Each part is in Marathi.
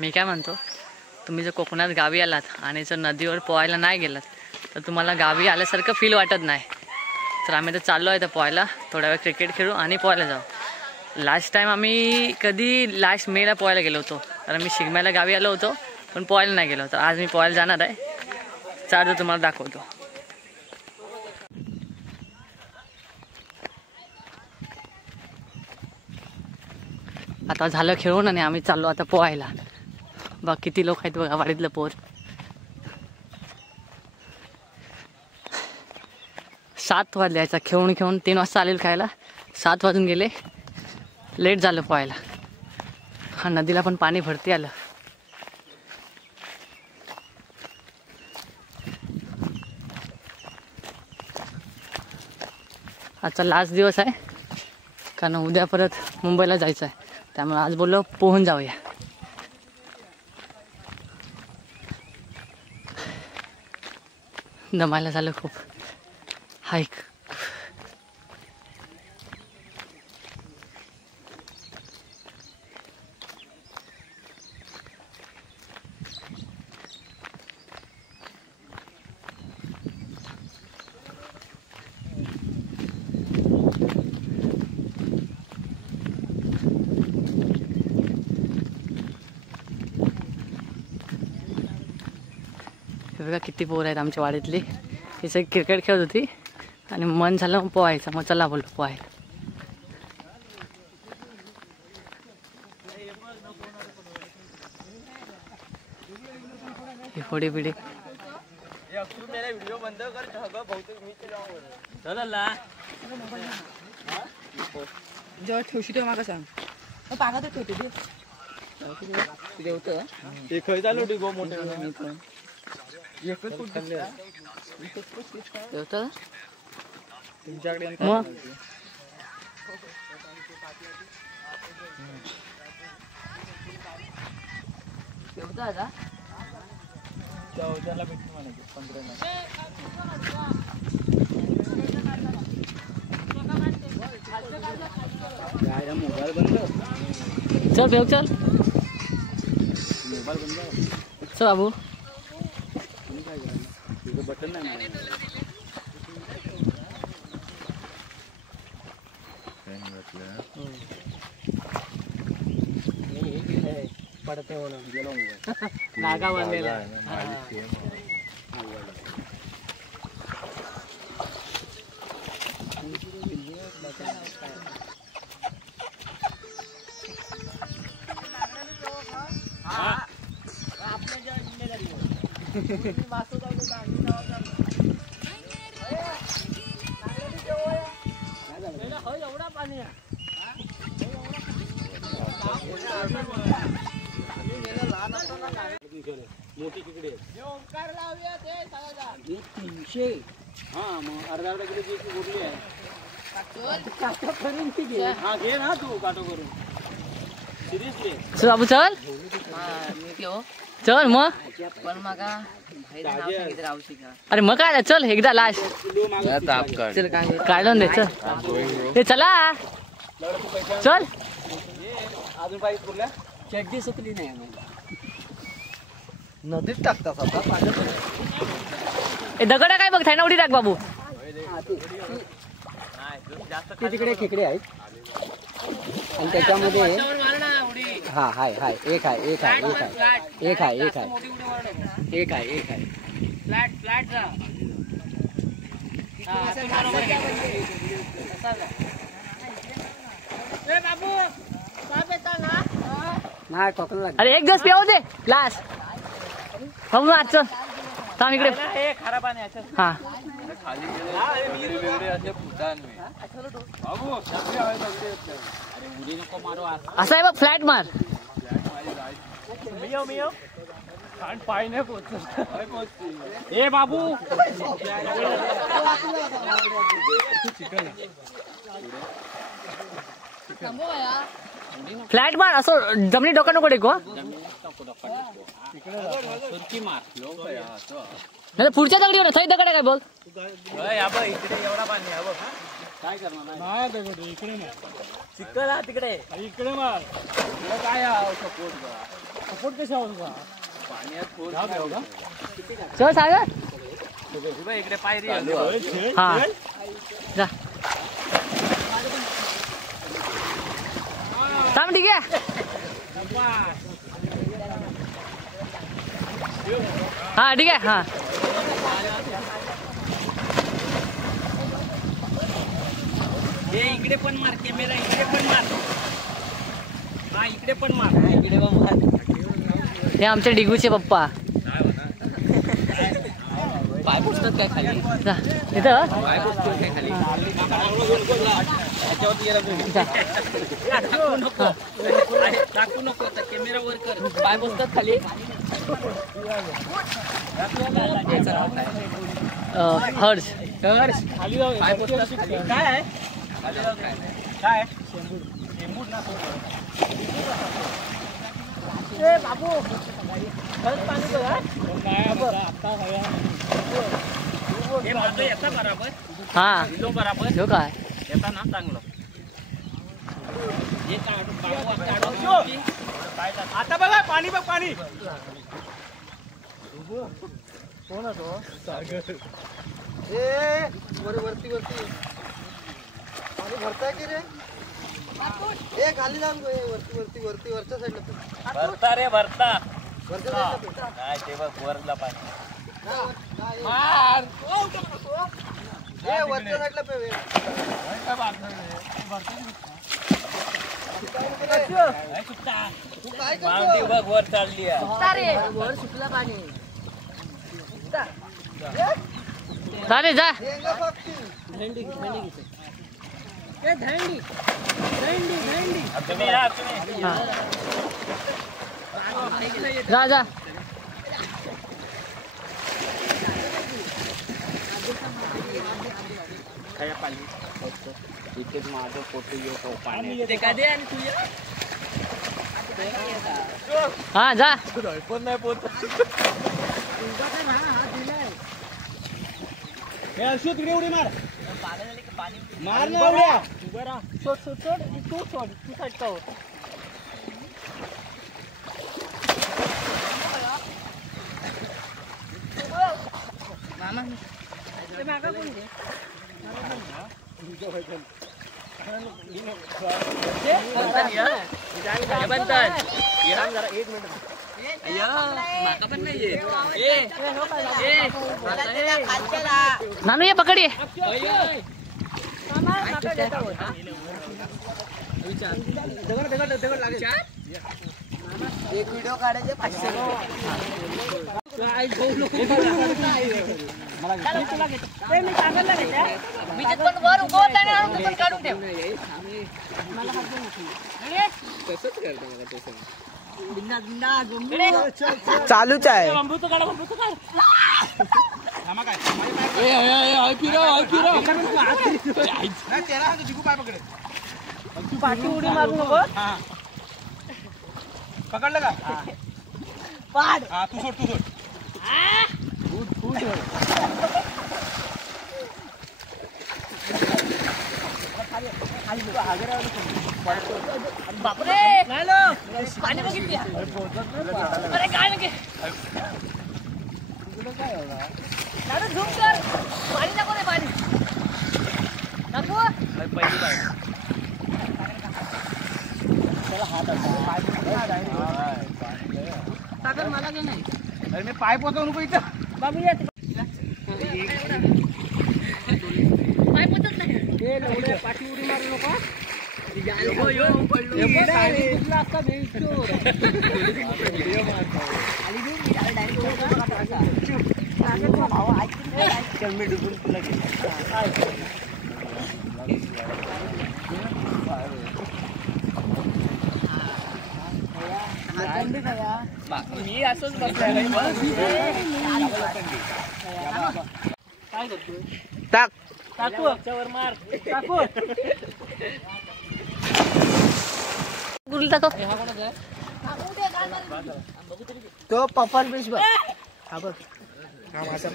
मी काय म्हणतो, तुम्ही जर कोकणात गावी आलात आणि जर नदीवर पोहायला नाही गेलात तर तुम्हाला गावी आल्यासारखं फील वाटत नाही. तर आम्ही तर चाललो आहे तर पोहायला, थोड्या वेळ क्रिकेट खेळू आणि पोहायला जाऊ. लास्ट टाइम आम्ही कधी लास्ट मेला पोहायला गेलो होतो, कारण मी शिगम्याला गावी आलो होतो पण पोहायला नाही गेलो. तर आज मी पोहायला जाणार आहे, चार्ज तुम्हाला दाखवतो. आता झालं खेळून आणि आम्ही चाललो आता पोहायला. बघ किती लोक आहेत बघा वाडीतलं पोर. 7 वाजल्याचा खेळून खेळून 3 वाजता आलेलं खायला. 7 वाजून गेले, लेट झालं पोहायला. हा नदीला पण पाणी भरती आलं. आजचा लास्ट दिवस आहे, कारण उद्या परत मुंबईला जायचं आहे. त्यामुळे आज बोललो पोहून जाऊया. दमायला झालं खूप. हाईक बघा किती पोरं आहेत आमच्या वाडीतली. ही सगळी क्रिकेट खेळत होती आणि मन झालं मग पोहायचं. मग चला बोललो पोहायला. ही होडी बिडी जेव्हा ठेवशी तेव्हा मागा सांग. पागात ठेवते ते होतं ते खय चालू गो मोठे तुमच्याकडे मग त्याला भेटून म्हणायचे 15 मोबाईल बंद. चल भेव चल. मोबाईल बंद. चल बाबू. बटन नाही पडते म्हणून गेलो मोबाईल नागा बांधलेला. एवढा पाणी मोठी तिकडे 300. हा मग अर्धा किलो बोलली आहे. हा घे ना तू काटो करून. सिरियसली चल बाबू चल. चल मग. अरे मग काय चल एकदा लास्ट काढून दे. चल ते चला चल. अजून पाहिजे तुला चड्डी सुकली नाही नदीत टाकतात आता. दगड काय बघ थायना उडी टाक बाबू. ते तिकडे खेकडे आहेत आणि त्याच्यामध्ये हा हाय हाय एक आहे एक आहे एक आहे एक आहे एक आहे एक आहे एक आहे फ्लॅट फ्लॅट जा. नाही कोकण. अरे एक दिवस पिऊ दे लास्ट. हो मार चल. थांब इकडे. हा असं आहे बघ फ्लॅट मार. पाय नाही पोहोचत. ए बाबू फ्लॅट मार. असं जमिनी डोका नको टेकू. पुढच्या दगडी थै दगड काय बोल. इकडे एवढा पाणी काय करणार नाही दगड इकडे नाही चिखल हा तिकडे इकडे मार काय सपोर्ट सपोर्ट कशा होत का पाण्यात चल सागर इकडे पायरी हा जा थांब ठीक आहे हा ठीक आहे हा इकडे पण मार कॅमेरा इकडे पण मार हा इकडे पण मार इकडे पण मार हे आमचे डिगूचे पप्पा पाय पुसतात काय खाली जा इथं पाय पुसतात काय खाली जा. टाकू नको आता कॅमेरा वर कर पाय पुसतात खाली हर्ष खाली जाऊ पाय पुसतात खाली काय आहे खाली जाऊ काय बाबू हे माझं येता बराबर हा किलो बराबर जो काय येता ना चांगलं हे आता बघा पाणी बघ पाणी कोण तो सागर वरती पाणी भरताय की रे ए खाली जाऊन वरती वरच्या साईडला भरता रे भरता वरच्या साईडला काय ते बघ वरला पाणी ए वरच्या साईडला पे तू काय मावटी बघ वर चालली आहे वर सुटला पाणी चालेल जा शेंगा बघती तुम्ही या तुम्ही हा. जा जा इथेच माझं फोटो येतो पाणी ते कधी आणि तू हा जा पण नाही पोहोच हे अर्षू तिकडे उडी मार मार ना उड्या उभा राहा तू सटकाव नानू ये पकड ये एक व्हिडिओ काढायचे 500 चालूच आहे पाठी उडी मारू नको पकडलं का पाड हा तू सोड बापरे पाणी बघितली अरे काय नके झूम कर पाणी नको रे पाणी नको सागर मला घे नाही अरे मी पाय पोचवू नको इथं बाबू या पाय पोचत नाही पाठी उडी मारू नका मी डुबून तुला मी असंच बसलोय काय करतोय टाक टाकू वर मार टाकू गुल टाको तो परफॉर्मन्स बघ हा बघ हा माझा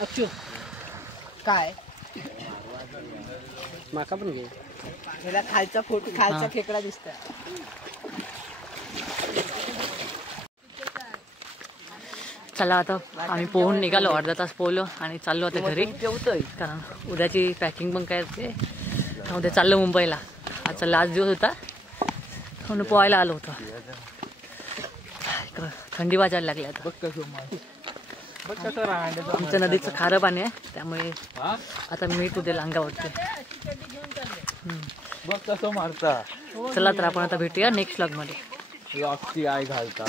अक्षू काय माका पण घे त्याला खालचा फोटो खालचा खेकडा दिसतोय. चला आता आम्ही पोहून निघालो, अर्धा तास पोहलो आणि चाललो आता घरी. कारण उद्याची पॅकिंग पण काय असते. उद्या चाललो मुंबईला. आजचा लास्ट दिवस होता म्हणून पोहायला आलो होतो. थंडी वाजायला लागली आता. आमच्या नदीचं खारं पाणी आहे त्यामुळे आता मीठ उद्या अंगावरती. बघ कसं मारता. चला तर आपण आता भेटूया नेक्स्ट व्लॉगमध्ये. लॉकची आय घालता.